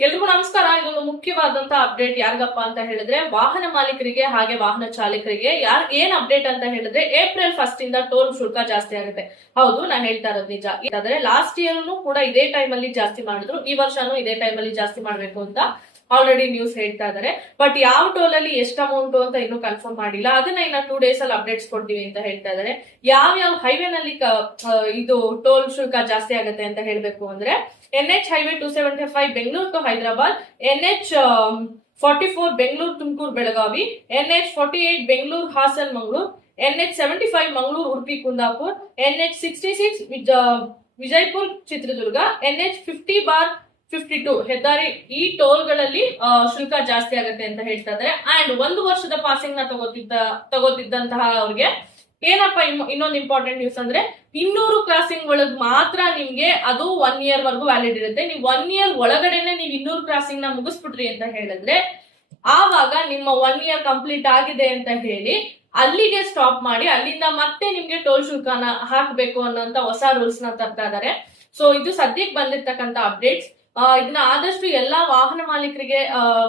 ಎಲ್ರಿಗೂ ನಮಸ್ಕಾರ. ಇದೊಂದು ಮುಖ್ಯವಾದಂತಹ ಅಪ್ಡೇಟ್ ಯಾರಿಗಪ್ಪ ಅಂತ ಹೇಳಿದ್ರೆ ವಾಹನ ಮಾಲೀಕರಿಗೆ ಹಾಗೆ ವಾಹನ ಚಾಲಕರಿಗೆ ಏನ್ ಅಪ್ಡೇಟ್ ಅಂತ ಹೇಳಿದ್ರೆ ಏಪ್ರಿಲ್ 1 ಇಂದ ಟೋಲ್ ಶುಲ್ಕ ಜಾಸ್ತಿ ಆಗುತ್ತೆ. ಹೌದು, ನಾನು ಹೇಳ್ತಾ ಇರೋದು ನಿಜ. ಆದ್ರೆ ಲಾಸ್ಟ್ ಇಯರ್ ಕೂಡ ಇದೇ ಟೈಮ್ ಅಲ್ಲಿ ಜಾಸ್ತಿ ಮಾಡಿದ್ರು, ಈ ವರ್ಷನೂ ಇದೇ ಟೈಮ್ ಅಲ್ಲಿ ಜಾಸ್ತಿ ಮಾಡ್ಬೇಕು ಅಂತ ಆಲ್ರೆಡಿ ನ್ಯೂಸ್ ಹೇಳ್ತಾ ಇದಾರೆ. ಬಟ್ ಯಾವ ಟೋಲ್ ಅಲ್ಲಿ ಎಷ್ಟು ಅಮೌಂಟ್ ಅಂತ ಇನ್ನೂ ಕನ್ಫರ್ಮ್ ಮಾಡಿಲ್ಲ. ಅದನ್ನ ಇನ್ನ 2 days ಅಲ್ಲಿ ಅಪ್ಡೇಟ್ಸ್ ಕೊಡ್ತೀವಿ ಅಂತ ಹೇಳ್ತಾ ಇದಾರೆ. ಯಾವ ಹೈವೇ ನಲ್ಲಿ ಇದು ಟೋಲ್ ಶುಲ್ಕ ಜಾಸ್ತಿ ಆಗುತ್ತೆ ಅಂತ ಹೇಳ್ಬೇಕು ಅಂದ್ರೆ NH highway 275 Bengaluru to Hyderabad, NH 44 Bengaluru Tumakuru Belagavi, NH 48 Bengaluru Hassan Mangaluru, NH 75 Mangaluru Udupi Kundapur, NH 66 Vijayapur Chitradurga, NH 50/52 ಹೆದ್ದಾರಿ. ಈ ಟೋಲ್ಗಳಲ್ಲಿ ಶುಲ್ಕ ಜಾಸ್ತಿ ಆಗುತ್ತೆ ಅಂತ ಹೇಳ್ತಾ ಇದ್ದಾರೆ. ಅಂಡ್ 1 ವರ್ಷದ ಪಾಸಿಂಗ್ ನ ತಗೋತಿದ್ದಂತಹ ಅವ್ರಿಗೆ ಏನಪ್ಪಾ ಇನ್ನೊಂದು ಇಂಪಾರ್ಟೆಂಟ್ ನ್ಯೂಸ್ ಅಂದ್ರೆ 200 ಕ್ರಾಸಿಂಗ್ ಒಳಗ್ ಮಾತ್ರ ನಿಮ್ಗೆ ಅದು 1 year ವರ್ಗೂ ವ್ಯಾಲಿಡ್ ಇರುತ್ತೆ. ನೀವು 1 year ಒಳಗಡೆನೆ ನೀವು 200 ಕ್ರಾಸಿಂಗ್ ನ ಮುಗಿಸ್ಬಿಟ್ರಿ ಅಂತ ಹೇಳಿದ್ರೆ ಆವಾಗ ನಿಮ್ಮ 1 year ಕಂಪ್ಲೀಟ್ ಆಗಿದೆ ಅಂತ ಹೇಳಿ ಅಲ್ಲಿಗೆ ಸ್ಟಾಪ್ ಮಾಡಿ ಅಲ್ಲಿಂದ ಮತ್ತೆ ನಿಮ್ಗೆ ಟೋಲ್ ಶುಲ್ಕನ ಹಾಕ್ಬೇಕು ಅನ್ನೋಂತ ಹೊಸ ರೂಲ್ಸ್ ನ ತರ್ತಾ ಇದಾರೆ. ಸೊ ಇದು ಸದ್ಯಕ್ಕೆ ಬಂದಿರ್ತಕ್ಕಂಥ ಅಪ್ಡೇಟ್ಸ್. ಇದನ್ನ ಆದಷ್ಟು ಎಲ್ಲಾ ವಾಹನ ಮಾಲೀಕರಿಗೆ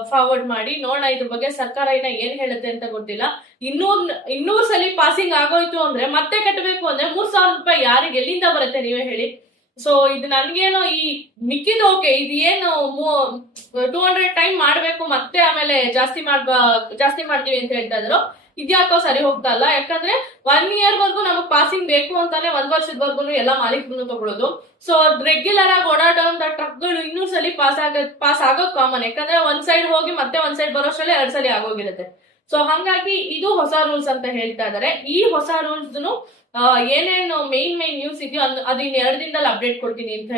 ಫಾರ್ವರ್ಡ್ ಮಾಡಿ ನೋಡೋಣ. ಇದ್ರ ಬಗ್ಗೆ ಸರ್ಕಾರ ಇನ್ನ ಏನ್ ಹೇಳುತ್ತೆ ಅಂತ ಗೊತ್ತಿಲ್ಲ. 200 ಸಲ ಪಾಸಿಂಗ್ ಆಗೋಯ್ತು ಅಂದ್ರೆ ಮತ್ತೆ ಕಟ್ಟಬೇಕು ಅಂದ್ರೆ 3,000 ರೂಪಾಯಿ ಯಾರಿಗೆ ಎಲ್ಲಿಂದ ಬರುತ್ತೆ ನೀವೇ ಹೇಳಿ. ಸೊ ಇದು ನನ್ಗೇನೋ ಈ ಮಿಕ್ಕಿದ ಓಕೆ, ಇದು ಏನು 200 ಟೈಮ್ ಮಾಡ್ಬೇಕು ಮತ್ತೆ ಆಮೇಲೆ ಜಾಸ್ತಿ ಮಾಡ್ತೀವಿ ಅಂತ ಹೇಳ್ತಾ ಇದ್ರು. ಇದ್ಯಾಕೋ ಸರಿ ಹೋಗ್ತಾ ಇಲ್ಲ. ಯಾಕಂದ್ರೆ 1 year ವರ್ಗು ನಮಗ್ ಪಾಸಿಂಗ್ ಬೇಕು ಅಂತಾನೆ 1 ವರ್ಷದವರೆಗೂ ಎಲ್ಲ ಮಾಲೀಕರು ತಗೊಳ್ಳೋದು. ಸೊ ರೆಗ್ಯುಲರ್ ಆಗಿ ಓಡಾಡುವಂತ ಟ್ರಕ್ಗಳು 200 ಸಲ ಪಾಸ್ ಆಗೋದು ಕಾಮನ್. ಯಾಕಂದ್ರೆ ಒಂದ್ ಸೈಡ್ ಹೋಗಿ ಮತ್ತೆ ಒಂದ್ ಸೈಡ್ ಬರೋಷ್ಟರಲ್ಲಿ 2 ಸಲ ಆಗೋಗಿರುತ್ತೆ. ಸೊ ಹಂಗಾಗಿ ಇದು ಹೊಸ ರೂಲ್ಸ್ ಅಂತ ಹೇಳ್ತಾ ಇದಾರೆ. ಈ ಹೊಸ ರೂಲ್ಸ್ ಏನೇನು ಮೇನ್ ನ್ಯೂಸ್ ಇದೆಯೋ ಅದು ಇನ್ನು 2 ದಿನದಲ್ಲಿ ಅಪ್ಡೇಟ್ ಕೊಡ್ತೀನಿ ಅಂತ